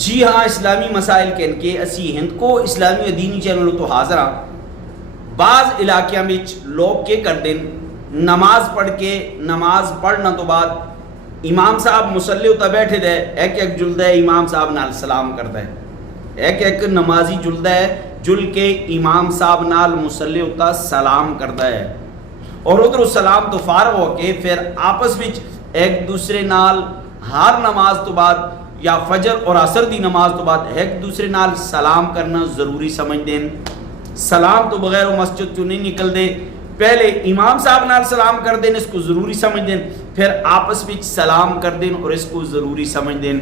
جی ہاں اسلامی مسائل کے ان کے اسی ہند کو اسلامی و دینی چینل تو حاضر ہاں بعض علاقیاں وچ لوگ کے کر دن نماز پڑھ کے نماز پڑھنا تو بعد امام صاحب مصلی ہوتا بیٹھے دے ایک جلدہ ہے امام صاحب نال سلام کرتا ہے ایک نمازی جلدہ ہے جل کے امام صاحب نال مصلی ہوتا سلام کرتا ہے اور ادھر سلام تو فارغ ہو کے پھر آپس وچ ایک دوسرے نال ہر نماز تو بعد یا فجر اور عصر دی نماز تو بعد ایک دوسرے نال سلام کرنا ضروری سمجھ دیں سلام تو بغیر وہ مسجد چوں نہیں نکل دے پہلے امام صاحب نال سلام کر دیں اس کو ضروری سمجھ دیں پھر آپس وچ سلام کر دیں اور اس کو ضروری سمجھ دیں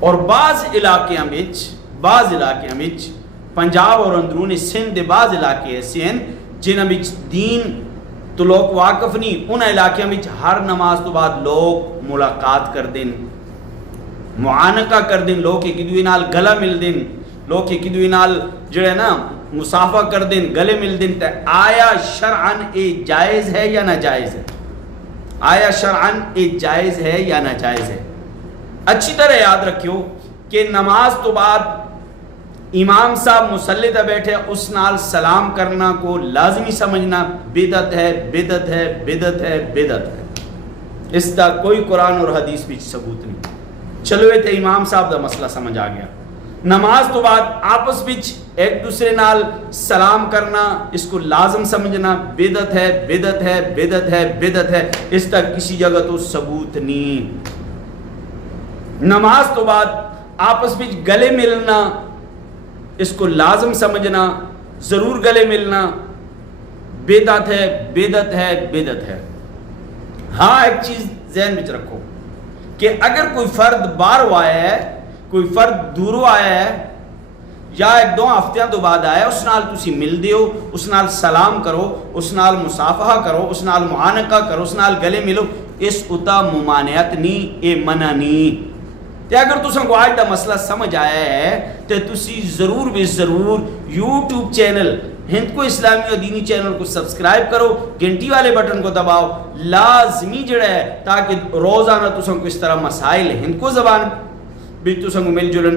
اور بعض علاقیاں وچ پنجاب اور اندرون سندھ بعض علاقے ایسے ہیں جنہاں وچ دین تو لوگ واقف نہیں ان علاقیاں وچ ہر نماز تو بعد لوگ ملاقات کر دیں معانقہ کر دیں لوگ ایک دوسرے نال گلا مل دیں لوگ ایک دوسرے نال جو ہے نا مصافحہ کر دیں گلے مل دیں آیا شرعن اے جائز ہے یا ناجائز ہے آیا شرعن اے جائز ہے یا ناجائز ہے اچھی طرح یاد رکھیو کہ نماز تو بعد امام صاحب مصلی تے بیٹھے اس نال سلام کرنا کو لازمی سمجھنا بدعت ہے بدعت ہے بدعت ہے بدعت ہے اس کا کوئی قرآن اور حدیث بھی ثبوت نہیں چلو یہ تے امام صاحب دا مسئلہ سمجھ آ گیا نماز تو بعد آپس وچ ایک دوسرے نال سلام کرنا اس کو لازم سمجھنا بدعت ہے بدعت ہے بدعت ہے بدعت ہے اس تک کسی جگہ تو ثبوت نہیں نماز تو بعد آپس وچ گلے ملنا اس کو لازم سمجھنا ضرور گلے ملنا بدعت ہے بدعت ہے بدعت ہے ہاں ایک چیز ذہن وچ رکھو کہ اگر کوئی فرد باہر آیا ہے کوئی فرد دوروں آیا ہے یا ایک دو ہفتیاں تو بعد آیا اس نال تسی مل دیو اس نال سلام کرو اس نال مصافحہ کرو اس نال معانقہ کرو اس نال گلے ملو اس اتا ممانعت نہیں اے منع نہیں تے اگر تساں کو آج دا مسئلہ سمجھ آیا ہے تے تسی ضرور بھی ضرور یوٹیوب چینل ہند کو اسلامی و دینی چینل کو سبسکرائب کرو گھنٹی والے بٹن کو دباؤ لازمی جڑا ہے تاکہ روزانہ تساں کو اس طرح مسائل ہند کو زبان بھی تساں کو مل جلن